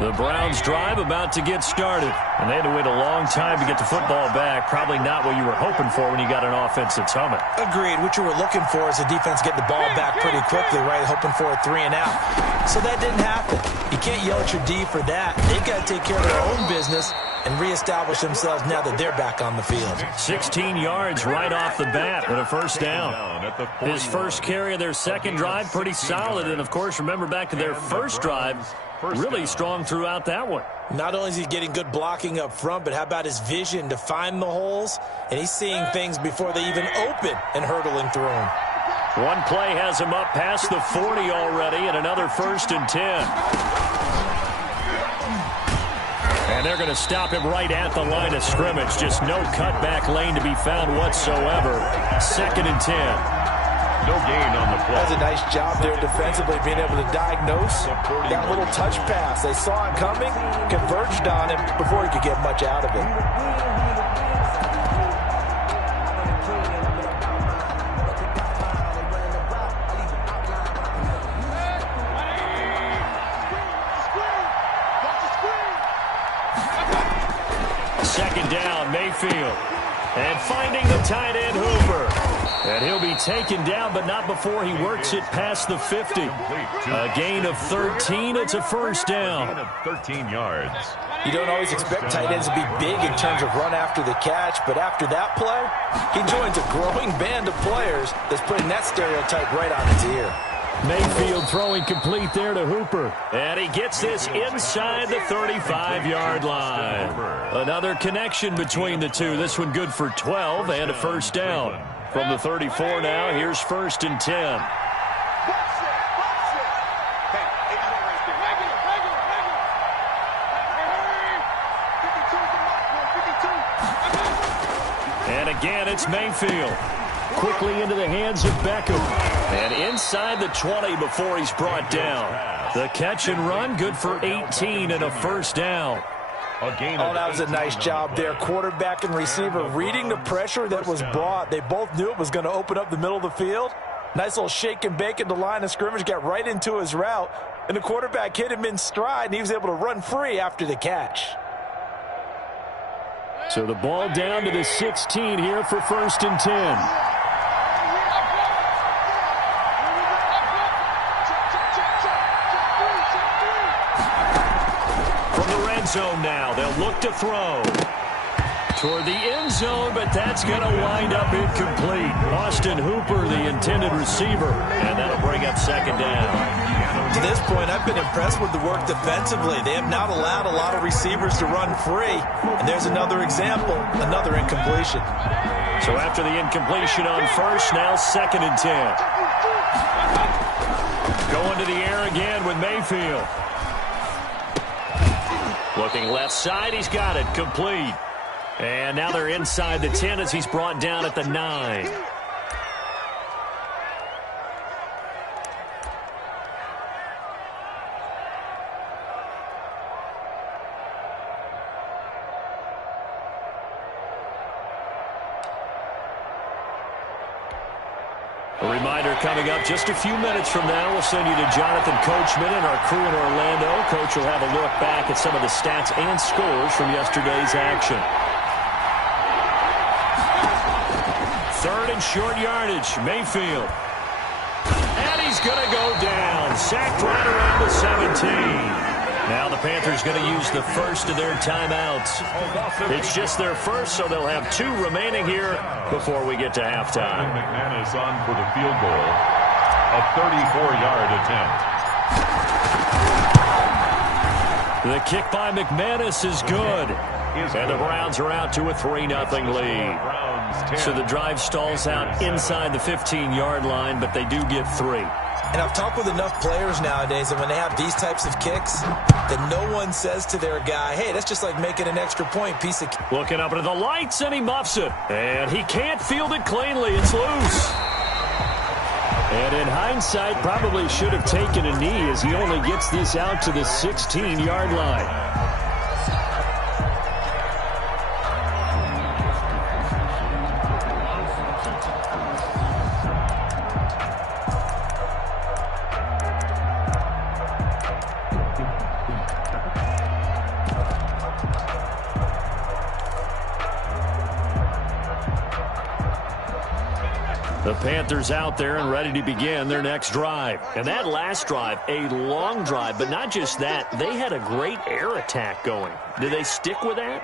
The Browns drive about to get started. And they had to wait a long time to get the football back. Probably not what you were hoping for when you got an offense that's humming. Agreed. What you were looking for is a defense getting the ball back pretty quickly, right? Hoping for a 3 and out. So that didn't happen. You can't yell at your D for that. They've got to take care of their own business and reestablish themselves now that they're back on the field. 16 yards right off the bat with a first down. His first carry of their second drive, pretty solid. And, of course, remember back to their first drive, really strong throughout that one. Not only is he getting good blocking up front, but how about his vision to find the holes? And he's seeing things before they even open and hurtling through them. One play has him up past the 40 already, and another 1st and 10. And they're going to stop him right at the line of scrimmage. Just no cutback lane to be found whatsoever. 2nd and 10. No gain on the play. That's a nice job there defensively, being able to diagnose that little touch pass. They saw it coming, converged on him before he could get much out of it. Mayfield. And finding the tight end Hooper. And he'll be taken down, but not before he works it past the 50. A gain of 13. It's a first down. Gain of 13 yards. You don't always expect tight ends to be big in terms of run after the catch, but after that play, he joins a growing band of players that's putting that stereotype right on its ear. Mayfield throwing complete there to Hooper. And he gets this inside the 35-yard line. Another connection between the two. This one good for 12 and a first down. From the 34 now, here's 1st and 10. And again, it's Mayfield. Quickly into the hands of Beckham. And inside the 20 before he's brought down. The catch and run, good for 18 and a first down. Oh, that was a nice job there. Quarterback and receiver reading the pressure that was brought. They both knew it was going to open up the middle of the field. Nice little shake and bake at the line of scrimmage, got right into his route. And the quarterback hit him in stride, and he was able to run free after the catch. So the ball down to the 16 here for 1st and 10. Zone now. They'll look to throw toward the end zone, but that's going to wind up incomplete. Austin Hooper, the intended receiver, and that'll bring up 2nd down. To this point, I've been impressed with the work defensively. They have not allowed a lot of receivers to run free, and there's another example, another incompletion. So after the incompletion on 1st, now 2nd and 10. Going to the air again with Mayfield. Looking left side, he's got it, complete. And now they're inside the 10 as he's brought down at the 9. A reminder coming up just a few minutes from now. We'll send you to Jonathan Coachman and our crew in Orlando. Coach will have a look back at some of the stats and scores from yesterday's action. 3rd and short yardage. Mayfield. And he's going to go down. Sacked right around the 17. Now the Panthers going to use the first of their timeouts. It's just their first, so they'll have 2 remaining here before we get to halftime. McManus on for the field goal. A 34-yard attempt. The kick by McManus is good. And the Browns are out to a 3-0 lead. So the drive stalls out inside the 15-yard line, but they do get 3. And I've talked with enough players nowadays that when they have these types of kicks, that no one says to their guy, hey, that's just like making an extra point piece of... Looking up into the lights, and he muffs it. And he can't field it cleanly. It's loose. And in hindsight, probably should have taken a knee as he only gets this out to the 16-yard line. The Panthers out there and ready to begin their next drive. And that last drive, a long drive, but not just that. They had a great air attack going. Do they stick with that?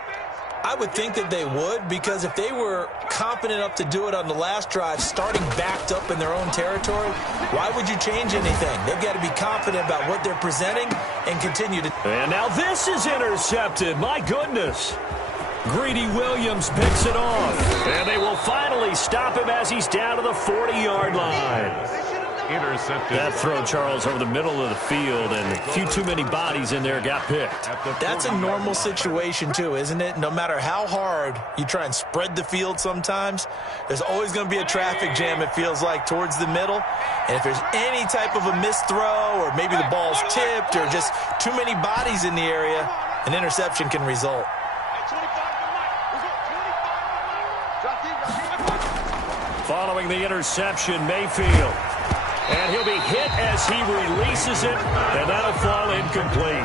I would think that they would, because if they were confident enough to do it on the last drive, starting backed up in their own territory, why would you change anything? They've got to be confident about what they're presenting and continue to. And now this is intercepted. My goodness. Greedy Williams picks it off. And they will finally stop him as he's down to the 40-yard line. Intercepted. That throw, Charles, over the middle of the field, and a few too many bodies in there got picked. That's a normal situation, too, isn't it? No matter how hard you try and spread the field sometimes, there's always going to be a traffic jam, it feels like, towards the middle. And if there's any type of a missed throw, or maybe the ball's tipped, or just too many bodies in the area, an interception can result. Following the interception, Mayfield. And he'll be hit as he releases it, and that'll fall incomplete.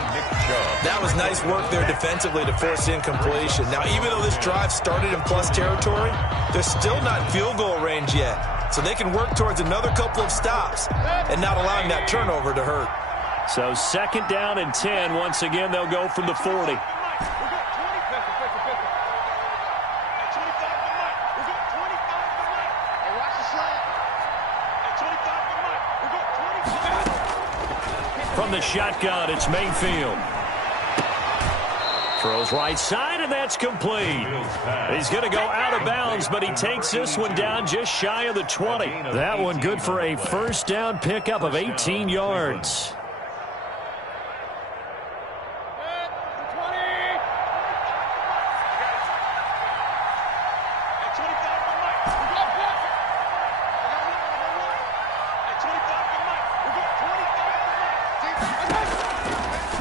That was nice work there defensively to force incompletion. Now, even though this drive started in plus territory, they're still not in field goal range yet. So they can work towards another couple of stops and not allowing that turnover to hurt. So 2nd down and 10. Once again, they'll go from the 40. From the shotgun, it's Mayfield. Throws right side, and that's complete. He's going to go out of bounds, but he takes this one down just shy of the 20. That one good for a first down pickup of 18 yards.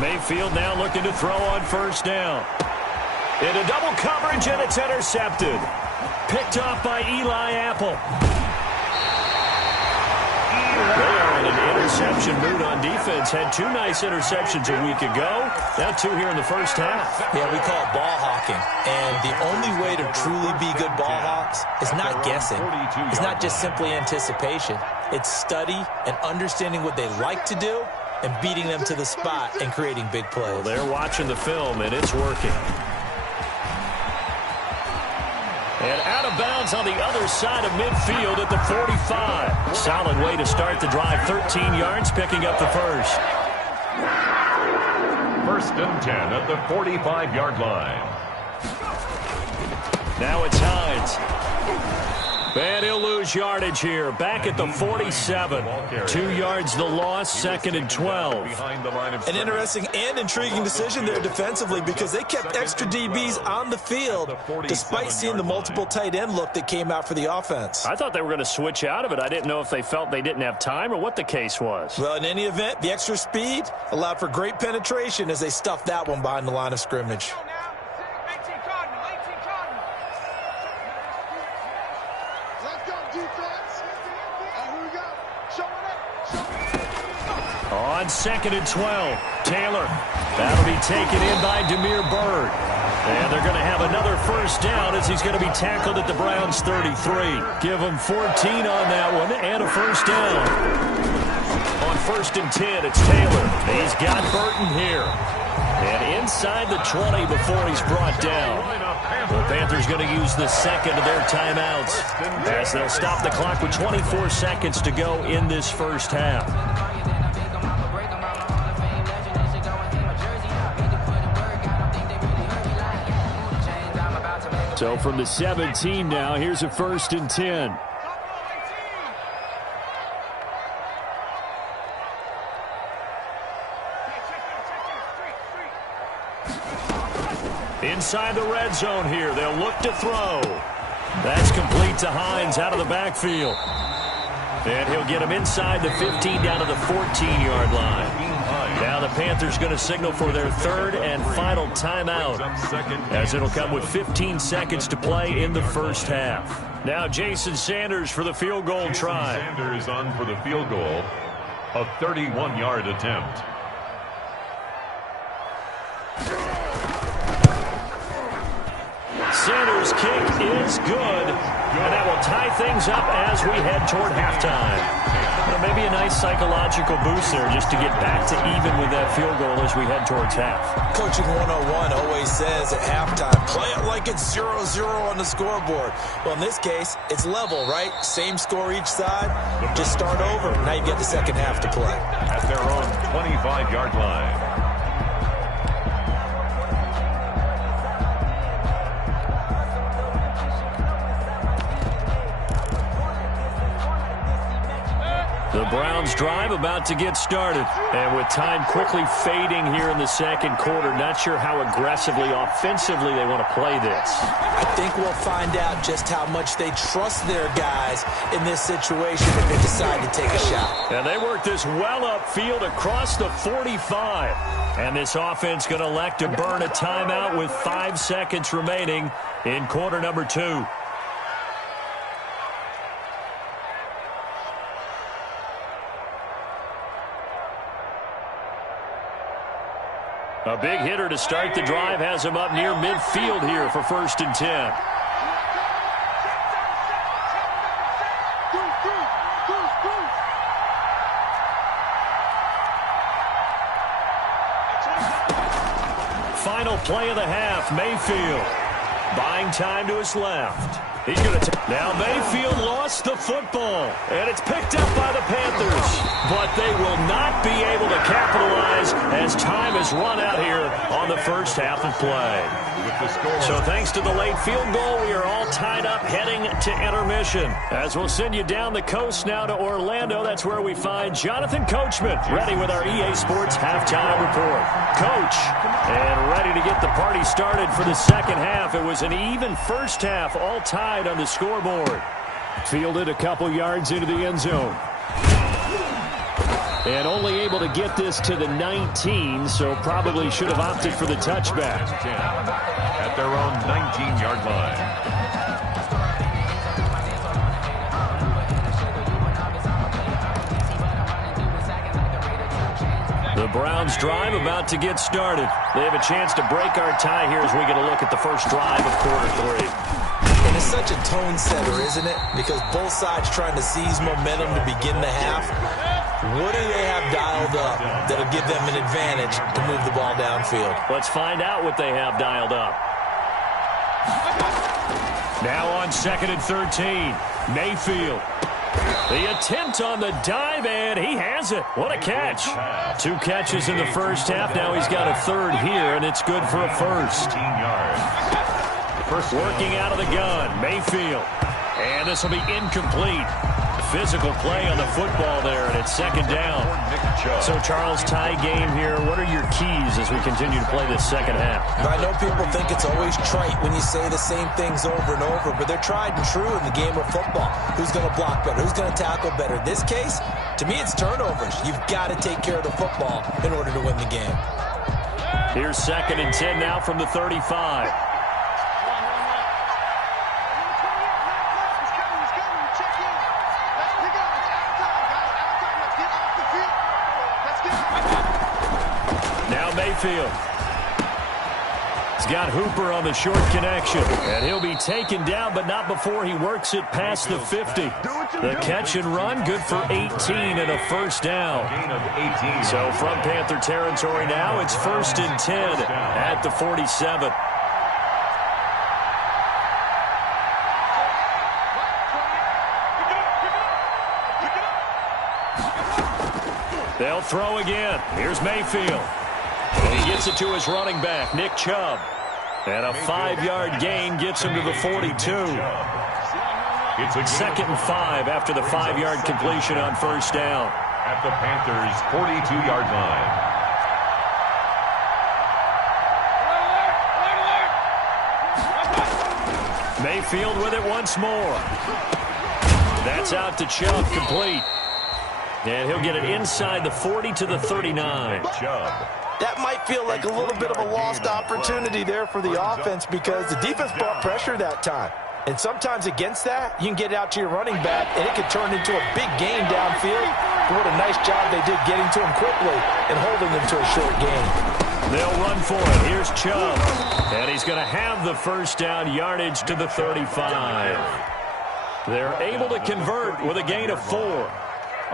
Mayfield now looking to throw on first down. Into double coverage, and it's intercepted. Picked off by Eli Apple. They are in an interception mood on defense. Had 2 nice interceptions a week ago. Now 2 here in the first half. Yeah, we call it ball hawking. And the only way to truly be good ball hawks is not guessing. It's not just simply anticipation. It's study and understanding what they like to do and beating them to the spot and creating big plays. Well, they're watching the film, and it's working. And out of bounds on the other side of midfield at the 45. Solid way to start the drive. 13 yards, picking up the first. 1st and 10 at the 45-yard line. Now it's Hines. And he'll lose yardage here. Back at the 47. 2 yards the loss, 2nd and 12. An interesting and intriguing decision there defensively, because they kept extra DBs on the field despite seeing the multiple tight end look that came out for the offense. I thought they were going to switch out of it. I didn't know if they felt they didn't have time or what the case was. Well, in any event, the extra speed allowed for great penetration as they stuffed that one behind the line of scrimmage. On 2nd and 12, Taylor. That'll be taken in by Damiere Byrd. And they're going to have another first down as he's going to be tackled at the Browns' 33. Give him 14 on that one and a first down. On 1st and 10, it's Taylor. He's got Burton here. And inside the 20 before he's brought down. The Panthers going to use the 2nd of their timeouts as they'll stop the clock with 24 seconds to go in this first half. So from the 17 now, here's a 1st and 10. Inside the red zone here, they'll look to throw. That's complete to Hines out of the backfield. And he'll get him inside the 15 down to the 14-yard line. Now the Panthers going to signal for their 3rd and final timeout, as it'll come with 15 seconds to play in the first half. Now Jason Sanders for the field goal try. Sanders on for the field goal, a 31-yard attempt. Sanders kick is good, and that will tie things up as we head toward halftime. Maybe a nice psychological boost there just to get back to even with that field goal as we head towards half. Coaching 101 always says at halftime, play it like it's 0-0 on the scoreboard. Well, in this case, it's level, right? Same score each side. Just start over. Now you get the second half to play. At their own 25-yard line. The Browns drive about to get started. And with time quickly fading here in the second quarter, not sure how aggressively, offensively they want to play this. I think we'll find out just how much they trust their guys in this situation if they decide to take a shot. And they work this well upfield across the 45. And this offense going to elect to burn a timeout with 5 seconds remaining in quarter number 2. A big hitter to start the drive has him up near midfield here for 1st and 10. Final play of the half, Mayfield buying time to his left. He's going to now Mayfield lost the football, and it's picked up by the Panthers. But they will not be able to capitalize as time has run out here on the first half of play. So thanks to the late field goal, we are all tied up heading to intermission. As we'll send you down the coast now to Orlando, that's where we find Jonathan Coachman ready with our EA Sports halftime report. Coach, and ready to get the party started for the second half. It was an even first half, all tied on the scoreboard. Fielded a couple yards into the end zone. And only able to get this to the 19, so probably should have opted for the touchback. At their own 19-yard line. The Browns drive about to get started. They have a chance to break our tie here as we get a look at the first drive of quarter 3. And it's such a tone setter, isn't it? Because both sides trying to seize momentum to begin the half. What do they have dialed up that'll give them an advantage to move the ball downfield? Let's find out what they have dialed up. Now on 2nd and 13, Mayfield. The attempt on the dive, and he has it. What a catch. 2 catches in the first half. Now he's got a third here, and it's good for a first. 15 yards. Working out of the gun, Mayfield. And this will be incomplete. Physical play on the football there, and it's second down. So, Charles, tie game here. What are your keys as we continue to play this second half? I know people think it's always trite when you say the same things over and over, but they're tried and true in the game of football. Who's going to block better? Who's going to tackle better? In this case, to me, it's turnovers. You've got to take care of the football in order to win the game. Here's 2nd and 10 now from the 35. Mayfield. He's got Hooper on the short connection, and he'll be taken down, but not before he works it past the 50. The catch and run, good for 18 and a first down. So from Panther territory now, it's 1st and 10 at the 47. They'll throw again. Here's Mayfield. And he gets it to his running back, Nick Chubb. And a 5-yard gain gets him to the 42. It's 2nd and 5 after the 5-yard completion on first down. At the Panthers' 42-yard line. Mayfield with it once more. That's out to Chubb, complete. And he'll get it inside the 40 to the 39. Chubb. That might feel like a little bit of a lost opportunity there for the offense because the defense brought pressure that time. And sometimes against that, you can get it out to your running back, and it could turn into a big gain downfield. But what a nice job they did getting to him quickly and holding him to a short gain. They'll run for it. Here's Chubb. And he's going to have the first down, yardage to the 35. They're able to convert with a gain of 4.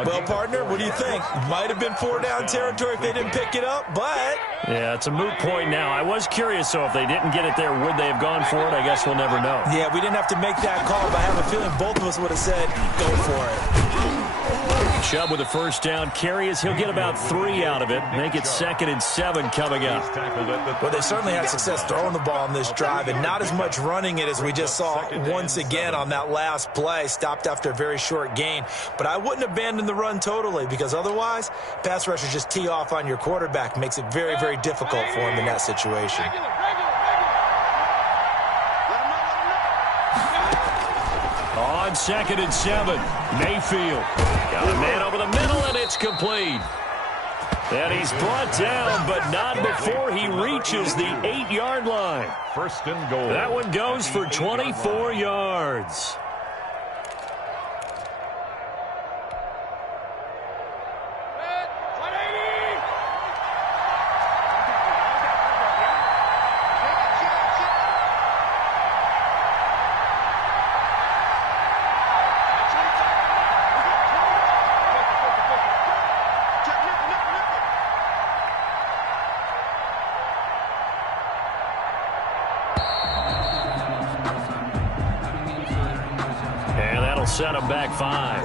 Well, partner, what do you think? Might have been 4-down territory if they didn't pick it up, but... Yeah, it's a moot point now. I was curious, so if they didn't get it there, would they have gone for it? I guess we'll never know. Yeah, we didn't have to make that call, but I have a feeling both of us would have said, go for it. Chubb with a first down carry as he'll get about 3 out of it. Make it 2nd and 7 coming up. Well, they certainly had success throwing the ball on this drive and not as much running it as we just saw once again on that last play. Stopped after a very short gain. But I wouldn't abandon the run totally because otherwise, pass rushers just tee off on your quarterback. Makes it very, very difficult for him in that situation. On 2nd and 7, Mayfield. Got a man over the middle, and it's complete. And he's brought down, but not before he reaches the 8-yard line. First and goal. That one goes for 24 yards. Set him back 5.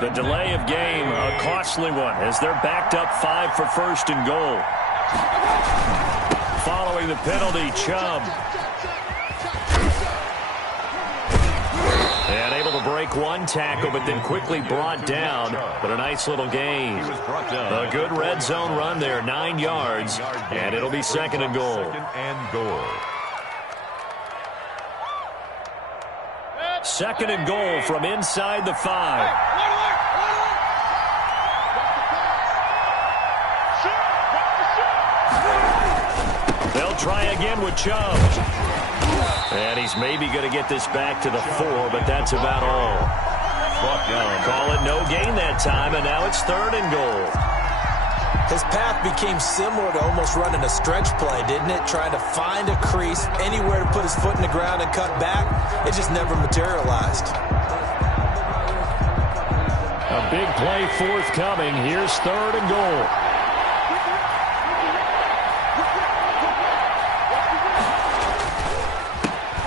The delay of game, a costly one, as they're backed up 5 for first and goal. Following the penalty, Chubb. And able to break one tackle, but then quickly brought down. But a nice little gain. A good red zone run there, 9 yards. And it'll be 2nd and goal. 2nd and goal. 2nd and goal from inside the 5. They'll try again with Chubb. And he's maybe going to get this back to the 4, but that's about all. Call it no gain that time, and now it's 3rd and goal. His path became similar to almost running a stretch play, didn't it? Trying to find a crease, anywhere to put his foot in the ground and cut back. It just never materialized. A big play forthcoming. Here's 3rd and goal.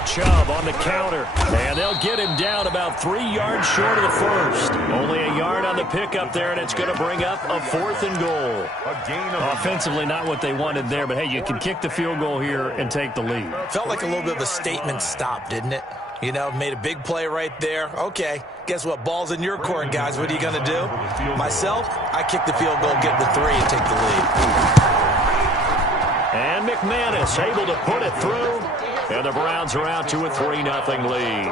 Chubb on the counter, and they'll get him down about 3 yards short of the first. Only a yard on the pickup there, and it's going to bring up a 4th and goal. Offensively, not what they wanted there, but hey, you can kick the field goal here and take the lead. Felt like a little bit of a statement stop, didn't it? You know, made a big play right there. Okay, guess what? Ball's in your court, guys. What are you going to do? Myself, I kick the field goal, get the 3, and take the lead. And McManus able to put it through. And the Browns are out to a 3-0 lead.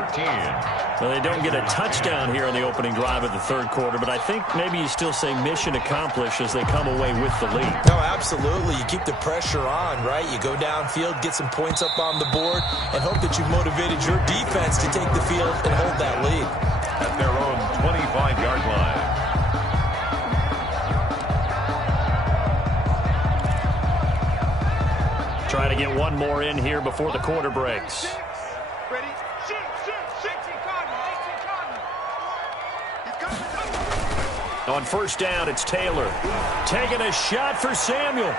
Well, they don't get a touchdown here on the opening drive of the 3rd quarter, but I think maybe you still say mission accomplished as they come away with the lead. No, absolutely. You keep the pressure on, right? You go downfield, get some points up on the board, and hope that you've motivated your defense to take the field and hold that lead. At their own 25-yard line. Try to get one more in here before the quarter breaks. Ready? Shoot. On first down, it's Taylor. Taking a shot for Samuel.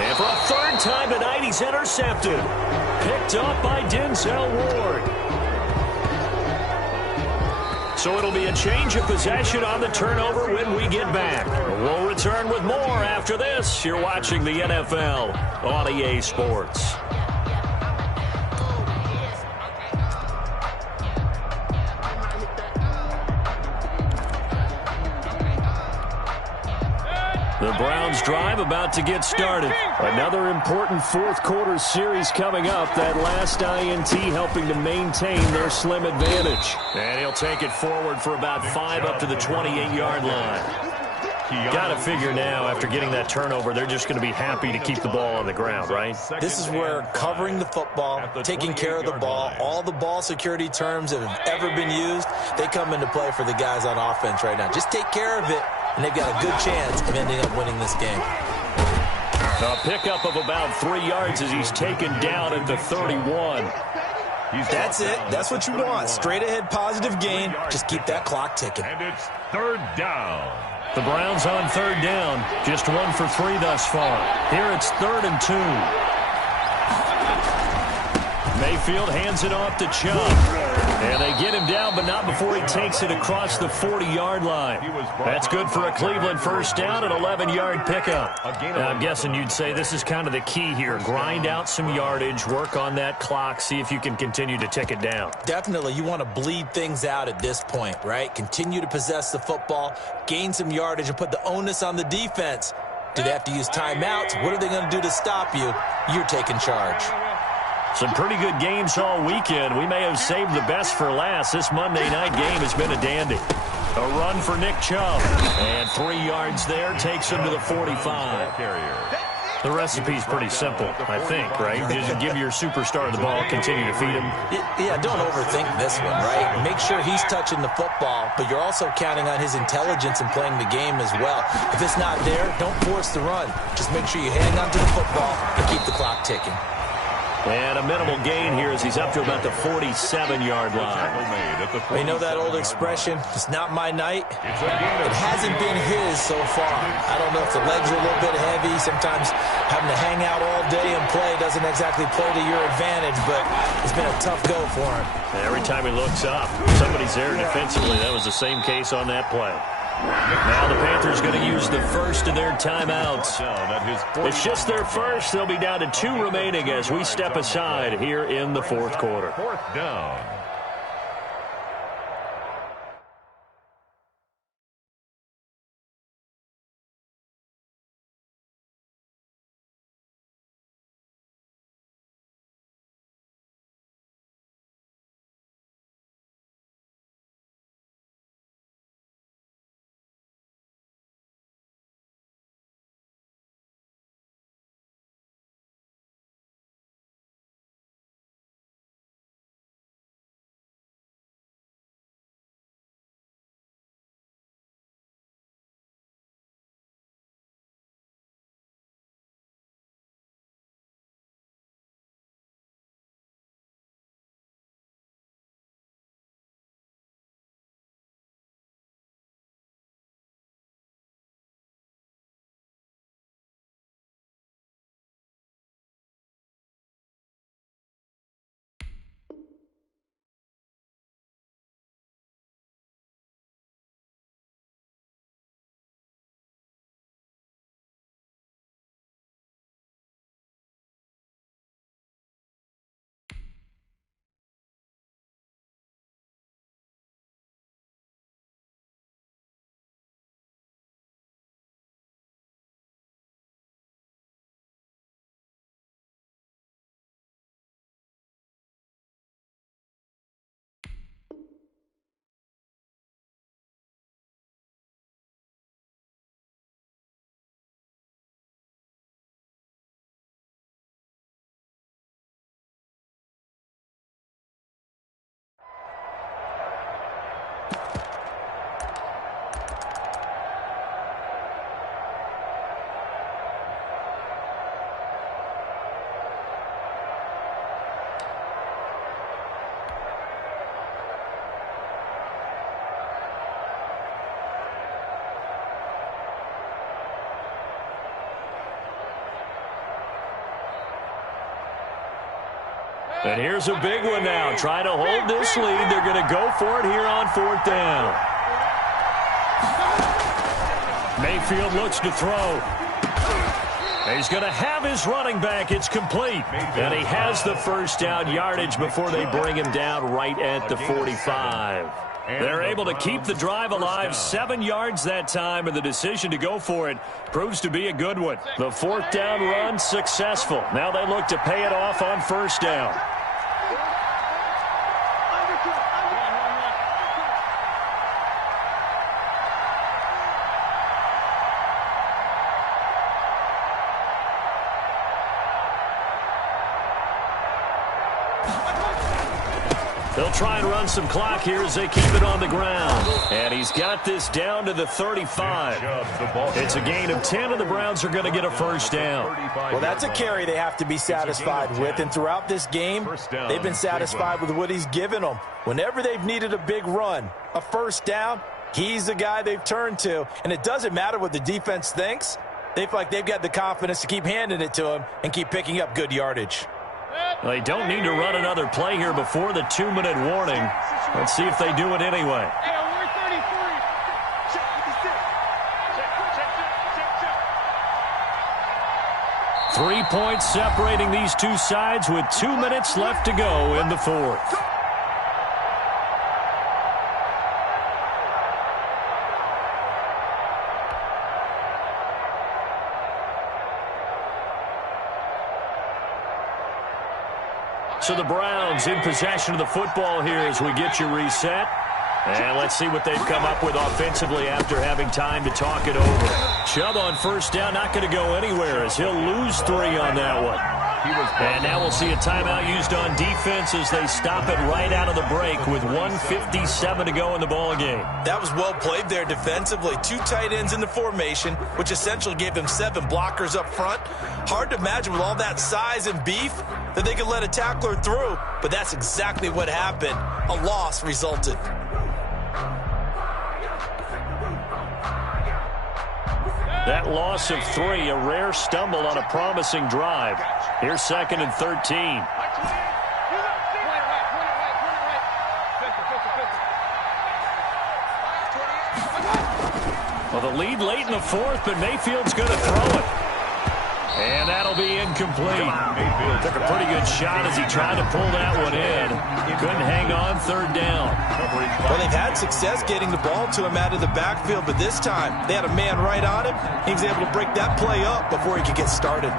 And for a 3rd time tonight, he's intercepted. Picked up by Denzel Ward. So it'll be a change of possession on the turnover when we get back. We'll return with more after this. You're watching the NFL on EA Sports. The Browns drive about to get started. Another important fourth-quarter series coming up. That last INT helping to maintain their slim advantage. And he'll take it forward for about 5 up to the 28-yard line. Got to figure now, after getting that turnover, they're just going to be happy to keep the ball on the ground, right? This is where covering the football, taking care of the ball, all the ball security terms that have ever been used, they come into play for the guys on offense right now. Just take care of it, and they've got a good chance of ending up winning this game. A pickup of about 3 yards as he's taken down at the 31. That's it. That's what you want. Straight ahead positive gain. Just keep that clock ticking. And it's third down. The Browns on third down. Just 1 for 3 thus far. Here it's 3rd and 2. Mayfield hands it off to Chubb. And they get him down, but not before he takes it across the 40-yard line. That's good for a Cleveland first down, an 11-yard pickup. Now, I'm guessing you'd say this is kind of the key here. Grind out some yardage, work on that clock, see if you can continue to tick it down. Definitely, you want to bleed things out at this point, right? Continue to possess the football, gain some yardage, and put the onus on the defense. Do they have to use timeouts? What are they going to do to stop you? You're taking charge. Some pretty good games all weekend. We may have saved the best for last. This Monday night game has been a dandy. A run for Nick Chubb. And 3 yards there takes him to the 45. The recipe's pretty simple, I think, right? Just give your superstar the ball, continue to feed him. Yeah, don't overthink this one, right? Make sure he's touching the football, but you're also counting on his intelligence in playing the game as well. If it's not there, don't force the run. Just make sure you hang on to the football and keep the clock ticking. And a minimal gain here as he's up to about the 47-yard line. You know that old expression, it's not my night? It hasn't been his so far. I don't know if the legs are a little bit heavy. Sometimes having to hang out all day and play doesn't exactly play to your advantage, but it's been a tough go for him. Every time he looks up, somebody's there defensively. That was the same case on that play. Now the Panthers going to use the first of their timeouts. It's just their first. They'll be down to 2 remaining as we step aside here in the fourth quarter. Fourth down. And here's a big one now. Trying to hold this lead. They're going to go for it here on 4th down. Mayfield looks to throw. He's going to have his running back. It's complete. And he has the first down yardage before they bring him down right at the 45. They're able to keep the drive alive, 7 yards that time, and the decision to go for it proves to be a good one. The fourth down run successful. Now they look to pay it off on first down. They'll try and run some clock here as they keep it on the ground. And he's got this down to the 35. It's a gain of 10, and the Browns are going to get a first down. Well, that's a carry they have to be satisfied with. And throughout this game, they've been satisfied with what he's given them. Whenever they've needed a big run, a first down, he's the guy they've turned to. And it doesn't matter what the defense thinks. They feel like they've got the confidence to keep handing it to him and keep picking up good yardage. They don't need to run another play here before the 2-minute warning. Let's see if they do it anyway. 3 points separating these two sides with 2 minutes left to go in the fourth. So the Browns in possession of the football here as we get you reset. And let's see what they've come up with offensively after having time to talk it over. Chubb on first down, not going to go anywhere as he'll lose 3 on that one. And now we'll see a timeout used on defense as they stop it right out of the break with 1:57 to go in the ballgame. That was well played there defensively. 2 tight ends in the formation, which essentially gave them 7 blockers up front. Hard to imagine with all that size and beef that they could let a tackler through, but that's exactly what happened. A loss resulted. That loss of 3, a rare stumble on a promising drive. Here's 2nd and 13. Well, the lead late in the fourth, but Mayfield's going to throw it. And that'll be incomplete. Took a pretty good shot as he tried to pull that one in. Couldn't hang on, 3rd down. Well, they've had success getting the ball to him out of the backfield, but this time they had a man right on him. He was able to break that play up before he could get started.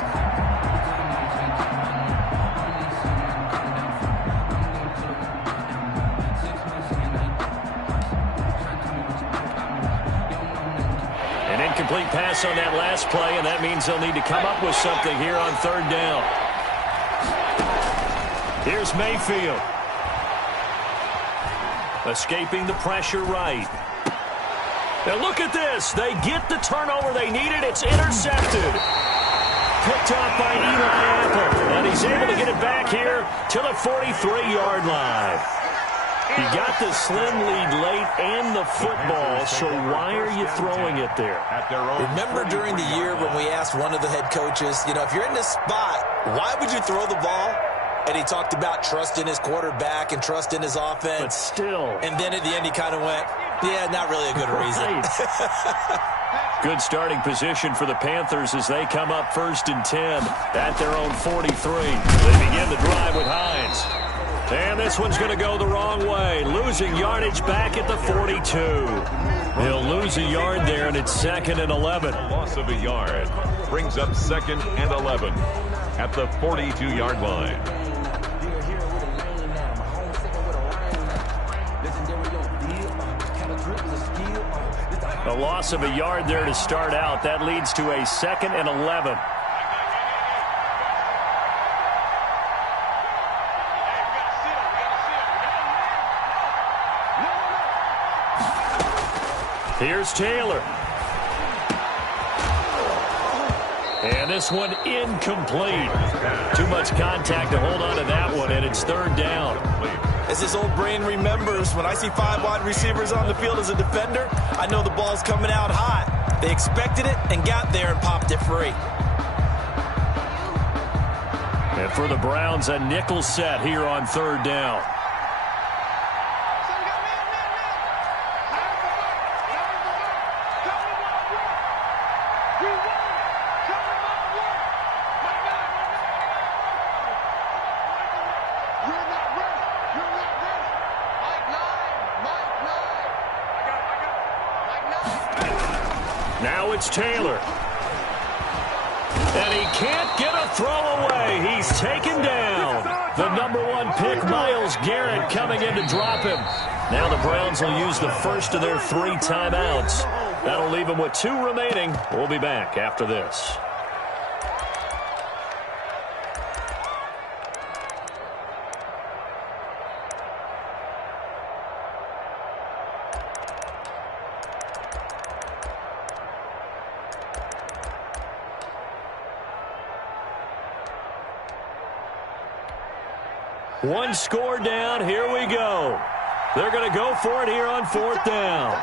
Incomplete pass on that last play, and that means they'll need to come up with something here on 3rd down. Here's Mayfield. Escaping the pressure right. Now look at this. They get the turnover they needed. It's intercepted. Picked off by Eli Apple, and he's able to get it back here to the 43-yard line. You got the slim lead late and the football, so why are you throwing it there? Remember during the year when we asked one of the head coaches, you know, if you're in this spot, why would you throw the ball? And he talked about trust in his quarterback and trust in his offense. But still. And then at the end he kind of went, yeah, not really a good reason. Good starting position for the Panthers as they come up 1st and 10 at their own 43. They begin the drive with Hines. And this one's going to go the wrong way. Losing yardage back at the 42. He'll lose a yard there, and it's 2nd and 11. Loss of a yard brings up 2nd and 11 at the 42-yard line. A loss of a yard there to start out. That leads to a 2nd and 11. Here's Taylor. And this one incomplete. Too much contact to hold on to that one, and it's 3rd down. As his old brain remembers, when I see 5 wide receivers on the field as a defender, I know the ball's coming out hot. They expected it and got there and popped it free. And for the Browns, a nickel set here on 3rd down. Now it's Taylor. And he can't get a throw away. He's taken down. The #1 pick, Myles Garrett, coming in to drop him. Now the Browns will use the first of their 3 timeouts. That'll leave them with 2 remaining. We'll be back after this. One score down. Here we go. They're going to go for it here on 4th down.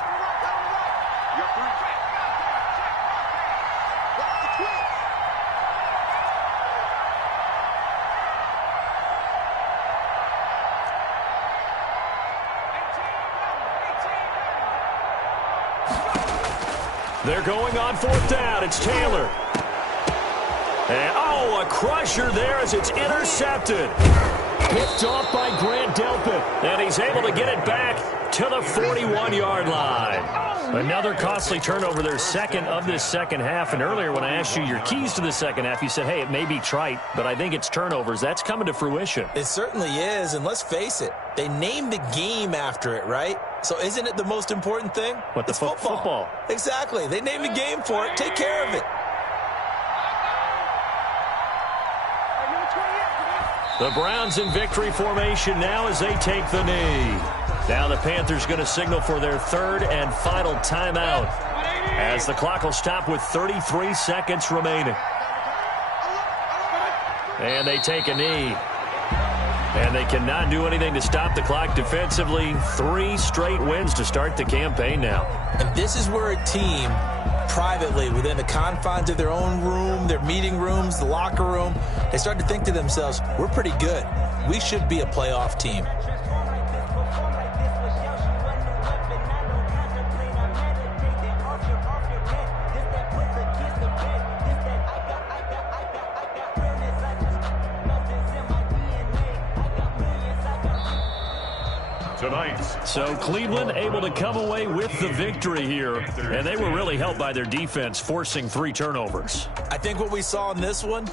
They're going on 4th down. It's Taylor. And, oh, a crusher there as it's intercepted. Picked off by Grant Delpit. And he's able to get it back to the 41-yard line. Another costly turnover, their second of this second half. And earlier when I asked you your keys to the second half, you said, hey, it may be trite, but I think it's turnovers. That's coming to fruition. It certainly is, and let's face it, they named the game after it, right? So isn't it the most important thing? What, it's football. Exactly. They named the game for it. Take care of it. The Browns in victory formation now as they take the knee. Now the Panthers going to signal for their 3rd and final timeout as the clock will stop with 33 seconds remaining. And they take a knee. And they cannot do anything to stop the clock defensively. 3 straight wins to start the campaign now. And this is where a team privately, within the confines of their own room, their meeting rooms, the locker room, they start to think to themselves, we're pretty good. We should be a playoff team. Tonight. So Cleveland able to come away with the victory here, and they were really helped by their defense, forcing 3 turnovers. I think what we saw in this one,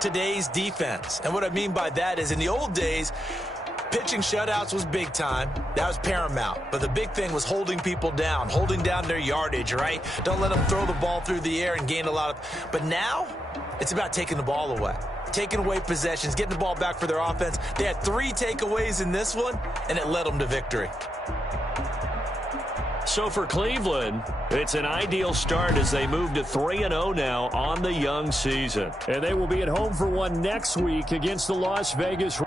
today's defense. And what I mean by that is in the old days, pitching shutouts was big time. That was paramount. But the big thing was holding people down, holding down their yardage, right? Don't let them throw the ball through the air and gain a lot of... But now, it's about taking the ball away. Taking away possessions, getting the ball back for their offense. They had 3 takeaways in this one, and it led them to victory. So for Cleveland, it's an ideal start as they move to 3-0 now on the young season. And they will be at home for one next week against the Las Vegas